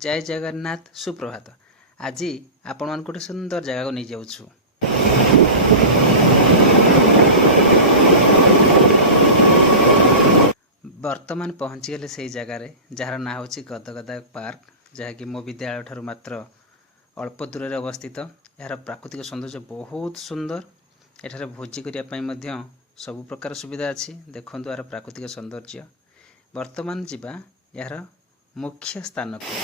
जय जगन्नाथ सुप्रभात। आज आपण मान गोटे सुंदर जगह को नहीं जाऊछु। वर्तमान पहुँची गले से जगार जार ना हूँ गदगदा पार्क, जहाँकि मो विद्यालय ठारू मात्र अल्प दूर अवस्थित। यार प्राकृतिक सौंदर्य बहुत सुंदर। एठारे भोजी करने सब प्रकार सुविधा अच्छी। देखो यार प्राकृतिक सौंदर्य। वर्तमान जीवा यार मुख्य स्थान को।